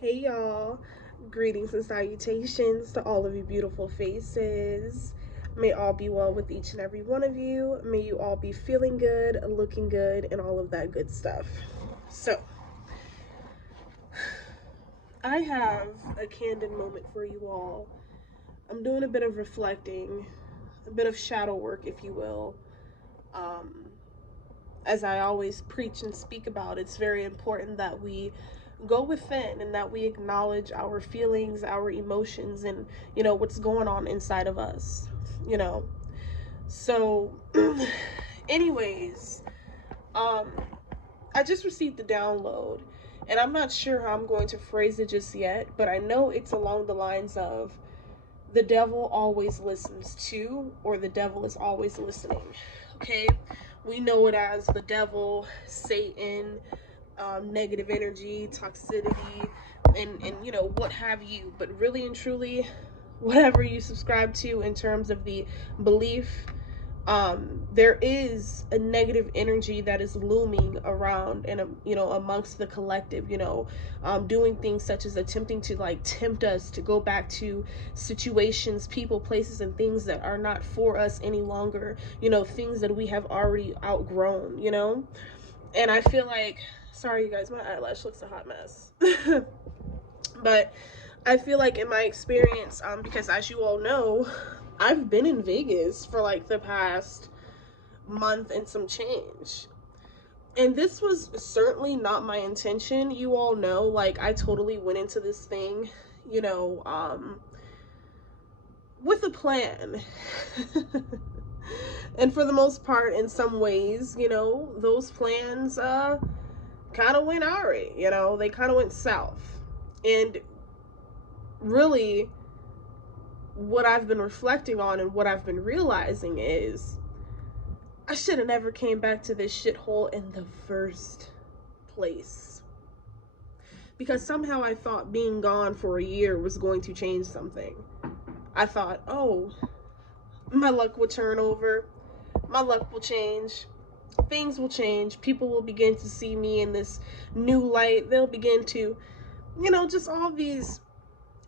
Hey y'all, greetings and salutations to all of you beautiful faces. May all be well with each and every one of you. May you all be feeling good, looking good, and all of that good stuff. So, I have a candid moment for you all. I'm doing a bit of reflecting, a bit of shadow work, if you will. Um, as I always preach and speak about, it's very important that we go within and that we acknowledge our feelings, our emotions, and what's going on inside of us. You know. So, anyways, um, I just received the download, and I'm not sure how I'm going to phrase it just yet, but I know it's along the lines of the devil always listens to, or the devil is always listening. Okay, we know it as the devil, Satan, negative energy, toxicity, and what have you. But really and truly, whatever you subscribe to in terms of the belief, there is a negative energy that is looming around and amongst the collective. Doing things such as attempting to like tempt us to go back to situations, people, places, and things that are not for us any longer. Things that we have already outgrown. And I feel like, sorry you guys, my eyelash looks a hot mess. But I feel like in my experience, because as you all know, I've been in Vegas for like the past month and some change. And this was certainly not my intention. You all know, like, I totally went into this thing, you know, um, with a plan. And for the most part, in some ways, those plans kind of went awry, they kind of went south. And really, what I've been reflecting on and what I've been realizing is I should have never came back to this shithole in the first place. Because somehow I thought being gone for a year was going to change something. I thought, oh, my luck will turn over, my luck will change, things will change, people will begin to see me in this new light. They'll begin to, just all these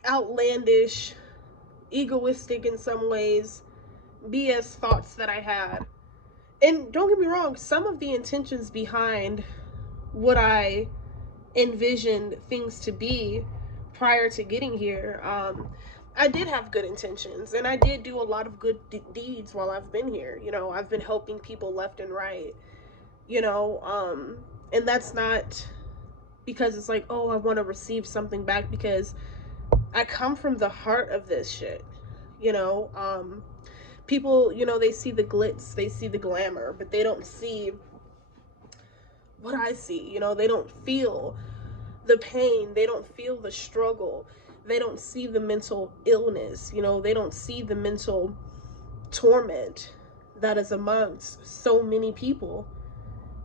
outlandish, egoistic in some ways, BS thoughts that I had. And don't get me wrong, some of the intentions behind what I envisioned things to be prior to getting here, I did have good intentions, and I did do a lot of good deeds while I've been here. I've been helping people left and right, you know, um, and that's not because it's like, oh, I want to receive something back, because I come from the heart of this shit, you know. People, they see the glitz, they see the glamour, but they don't see what I see. They don't feel the pain, they don't feel the struggle, they don't see the mental illness, they don't see the mental torment that is amongst so many people.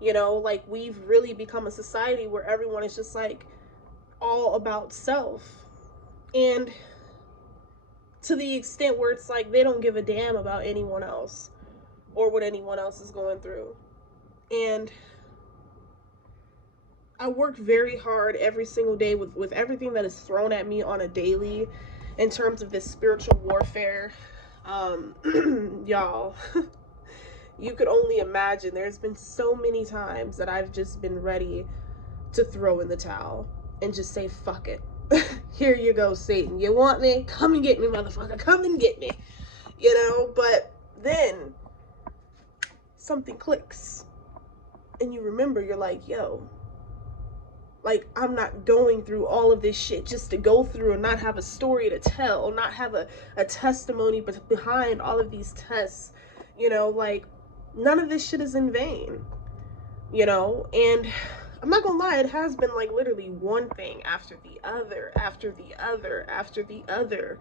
Like, we've really become a society where everyone is just like all about self, and to the extent where it's like they don't give a damn about anyone else or what anyone else is going through. And I work very hard every single day with everything that is thrown at me on a daily in terms of this spiritual warfare. Y'all, you could only imagine. There's been so many times that I've just been ready to throw in the towel and just say, fuck it. Here you go, Satan. You want me? Come and get me, motherfucker. Come and get me. But then something clicks. And you remember, you're like, yo, like, I'm not going through all of this shit just to go through and not have a story to tell, not have a testimony but behind all of these tests. Like, none of this shit is in vain. And I'm not gonna lie, it has been like literally one thing after the other, after the other, after the other.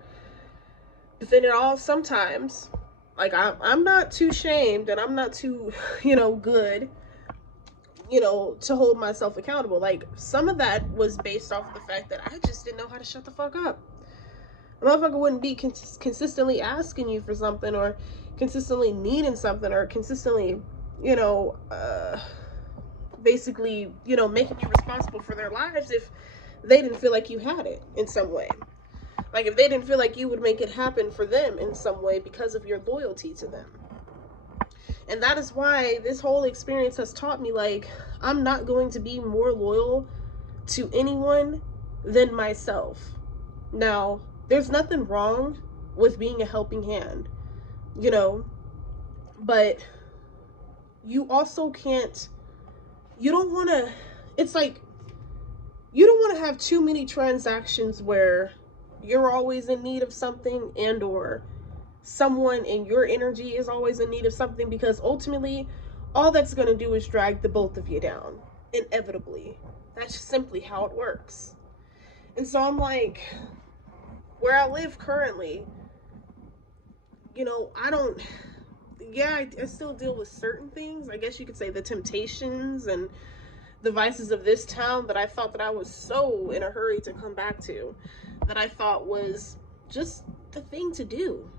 But then it all sometimes, like, I'm not too shamed and I'm not too, good, to hold myself accountable. Like, some of that was based off of the fact that I just didn't know how to shut the fuck up. A motherfucker wouldn't be consistently asking you for something, or consistently needing something, or consistently, you know, uh, basically, making you responsible for their lives if they didn't feel like you had it in some way. Like if they didn't feel like you would make it happen for them in some way because of your loyalty to them. And that is why this whole experience has taught me, like, I'm not going to be more loyal to anyone than myself. Now, there's nothing wrong with being a helping hand, you know, but you also can't, you don't want to, it's like, you don't want to have too many transactions where you're always in need of something, and or someone in your energy is always in need of something, because ultimately all that's going to do is drag the both of you down, inevitably. That's simply how it works. And so I'm like, where I live currently, you know, I don't, yeah, I still deal with certain things. I guess you could say the temptations and the vices of this town that I thought that I was so in a hurry to come back to, that I thought was just the thing to do.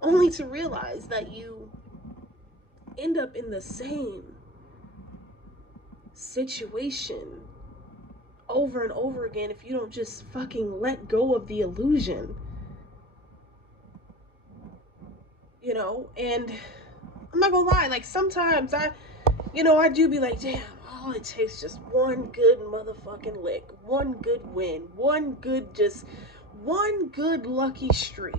Only to realize that you end up in the same situation over and over again if you don't just fucking let go of the illusion. You know, and I'm not gonna lie, like sometimes I do be like, damn, all it takes just one good motherfucking lick, one good win, one good lucky streak.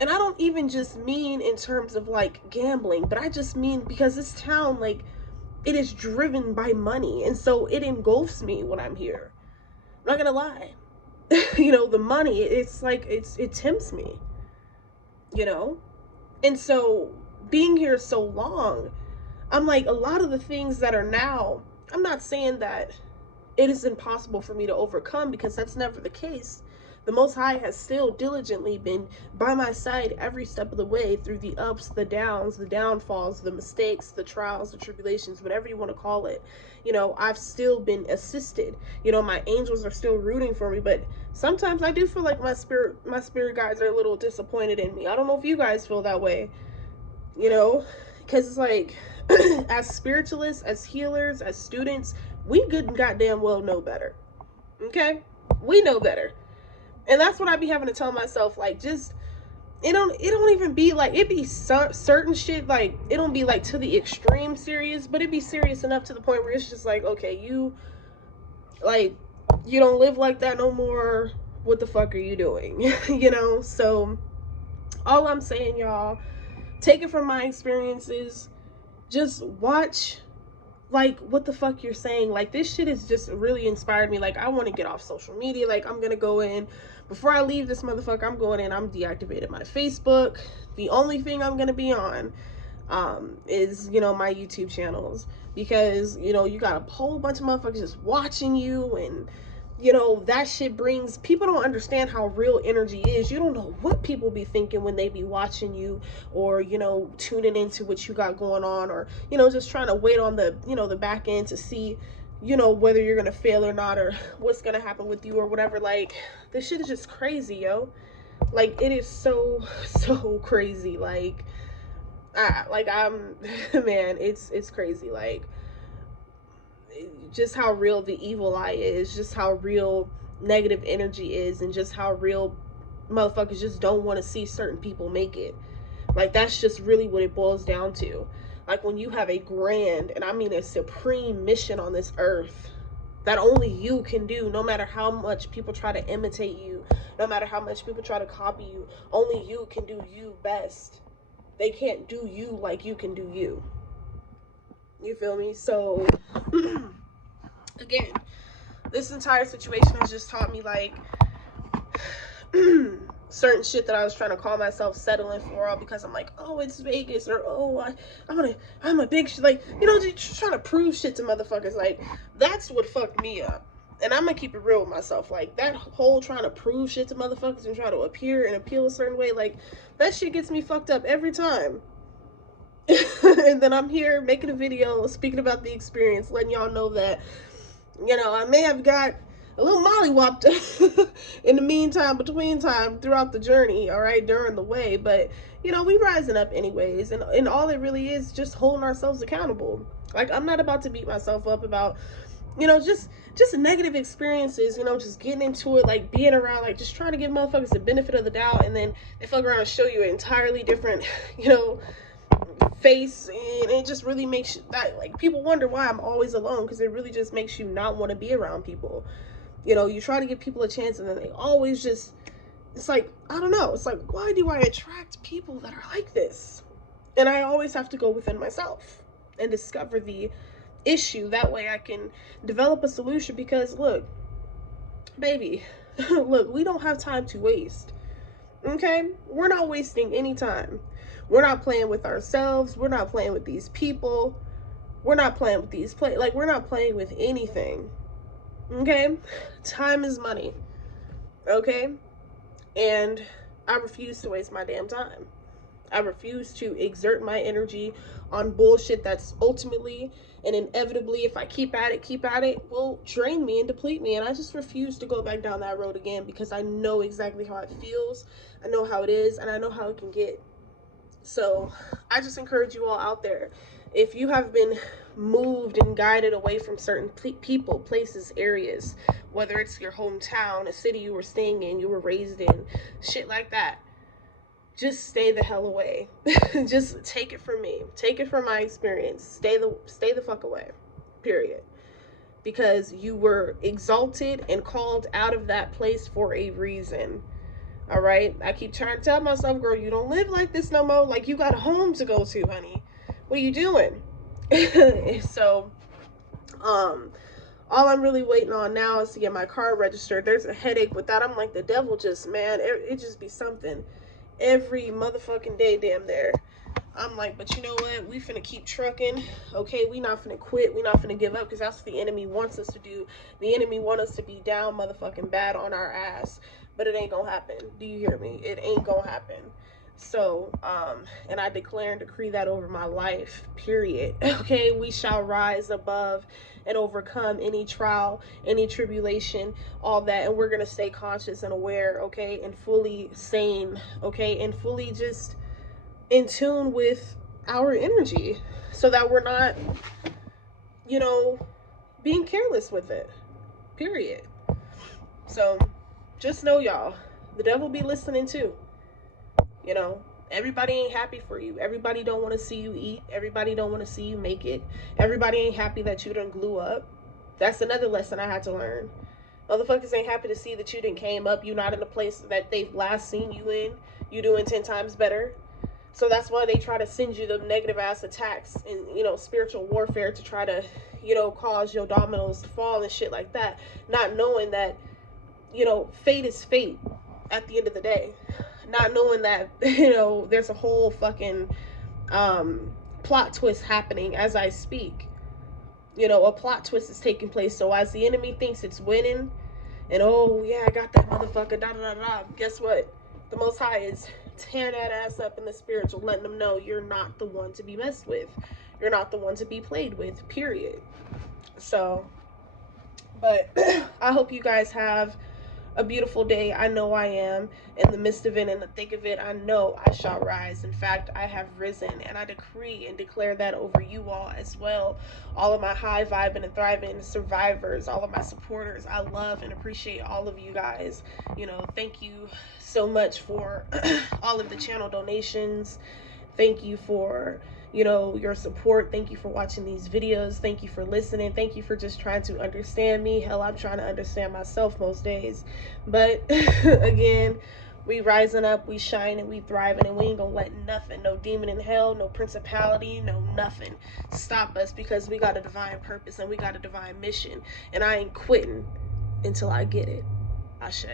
And I don't even just mean in terms of like gambling, but I just mean because this town, like, it is driven by money. And so it engulfs me when I'm here. I'm not gonna lie. You know, the money, it's like, it tempts me, you know? And so being here so long, I'm like, a lot of the things that are now, I'm not saying that it is impossible for me to overcome, because that's never the case. The Most High has still diligently been by my side every step of the way, through the ups, the downs, the downfalls, the mistakes, the trials, the tribulations, whatever you want to call it. You know, I've still been assisted. You know, my angels are still rooting for me, but sometimes I do feel like my spirit guides are a little disappointed in me. I don't know if you guys feel that way, you know, because it's like, as spiritualists, as healers, as students, we good and goddamn well know better. Okay? We know better. And that's what I be having to tell myself, like, just, it don't even be like, it be certain shit, like, it don't be like to the extreme serious, but it be serious enough to the point where it's just like, okay, you don't live like that no more. What the fuck are you doing? You know? So all I'm saying, y'all, take it from my experiences, just watch, like, what the fuck you're saying. Like, this shit has just really inspired me. Like, I want to get off social media. Like, I'm gonna go in, before I leave this motherfucker, I'm going in, I'm deactivating my Facebook. The only thing I'm gonna be on is, you know, my YouTube channels, because, you know, you got a whole bunch of motherfuckers just watching you, and, you know, that shit brings, people don't understand how real energy is. You don't know what people be thinking when they be watching you, or, you know, tuning into what you got going on, or, you know, just trying to wait on the, you know, the back end to see, you know, whether you're gonna fail or not, or what's gonna happen with you or whatever. Like, this shit is just crazy, yo. Like, it is so crazy. Like, I'm man, it's crazy. Like, just how real the evil eye is, just how real negative energy is, and just how real motherfuckers just don't want to see certain people make it. Like, that's just really what it boils down to. Like, when you have a grand, and I mean a supreme mission on this earth that only you can do, no matter how much people try to imitate you, no matter how much people try to copy you, only you can do you best. They can't do you like you can do you. You feel me? So again, this entire situation has just taught me, like, certain shit that I was trying to call myself settling for, all because I'm like, oh, it's Vegas, or oh, I'm a big like, you know, just trying to prove shit to motherfuckers. Like, that's what fucked me up. And I'm gonna keep it real with myself. Like, that whole trying to prove shit to motherfuckers and try to appear and appeal a certain way, like, that shit gets me fucked up every time. And then I'm here making a video speaking about the experience, letting y'all know that, you know, I may have got a little mollywopped in the meantime, between time, throughout the journey, all right, during the way, but, you know, we rising up anyways, and all it really is just holding ourselves accountable. Like, I'm not about to beat myself up about You know, just negative experiences, you know, just getting into it, like being around, like just trying to give motherfuckers the benefit of the doubt, and then they fuck around and show you an entirely different, you know, face, and it just really makes you that, like, people wonder why I'm always alone, because it really just makes you not want to be around people. You know, you try to give people a chance, and then they always just, it's like, I don't know, it's like, why do I attract people that are like this? And I always have to go within myself and discover the issue. That way I can develop a solution, because look, baby, look, we don't have time to waste. Okay? We're not wasting any time. We're not playing with ourselves. We're not playing with these people. We're not playing with these we're not playing with anything. Okay? Time is money. Okay? And I refuse to waste my damn time. I refuse to exert my energy on bullshit that's ultimately and inevitably, if I keep at it, will drain me and deplete me. And I just refuse to go back down that road again, because I know exactly how it feels. I know how it is, and I know how it can get. So I just encourage you all out there, if you have been moved and guided away from certain people, places, areas, whether it's your hometown, a city you were staying in, you were raised in, shit like that, just stay the hell away. Just take it from me. Take it from my experience. Stay the fuck away. Period. Because you were exalted and called out of that place for a reason. All right? I keep trying to tell myself, girl, you don't live like this no more. Like, you got a home to go to, honey. What are you doing? So, all I'm really waiting on now is to get my car registered. There's a headache with that. I'm like, the devil just, man, it just be something every motherfucking day, damn there. I'm like, but you know what? We finna keep trucking. Okay, we not finna quit. We not finna give up, because that's what the enemy wants us to do. The enemy want us to be down motherfucking bad on our ass. But it ain't gonna happen. Do you hear me? It ain't gonna happen. So, and I declare and decree that over my life, period. Okay, we shall rise above and overcome any trial, any tribulation, all that. And we're going to stay conscious and aware, okay, and fully sane, okay, and fully just in tune with our energy, so that we're not, you know, being careless with it, period. So just know, y'all, the devil be listening too. You know, everybody ain't happy for you. Everybody don't want to see you eat. Everybody don't want to see you make it. Everybody ain't happy that you done glue up. That's another lesson I had to learn. Motherfuckers ain't happy to see that you done came up. You not in the place that they've last seen you in. You doing 10 times better. So that's why they try to send you the negative ass attacks and, you know, spiritual warfare to try to, you know, cause your dominoes to fall and shit like that. Not knowing that, you know, fate is fate at the end of the day. Not knowing that, you know, there's a whole fucking plot twist happening as I speak. You know, a plot twist is taking place. So as the enemy thinks it's winning, and oh yeah, I got that motherfucker, da da da da, guess what? The Most High is tearing that ass up in the spiritual, letting them know you're not the one to be messed with. You're not the one to be played with, period. So, but I hope you guys have a beautiful day. I know I am. In the midst of it, in the thick of it, I know I shall rise. In fact, I have risen, and I decree and declare that over you all as well. All of my high vibing and thriving survivors, all of my supporters, I love and appreciate all of you guys. You know, thank you so much for all of the channel donations. Thank you for, you know, your support. Thank you for watching these videos. Thank you for listening. Thank you for just trying to understand me. Hell, I'm trying to understand myself most days. But again, we rising up, we shining, we thriving, and we ain't gonna let nothing, no demon in hell, no principality, no nothing stop us, because we got a divine purpose and we got a divine mission, and I ain't quitting until I get it. Ashe.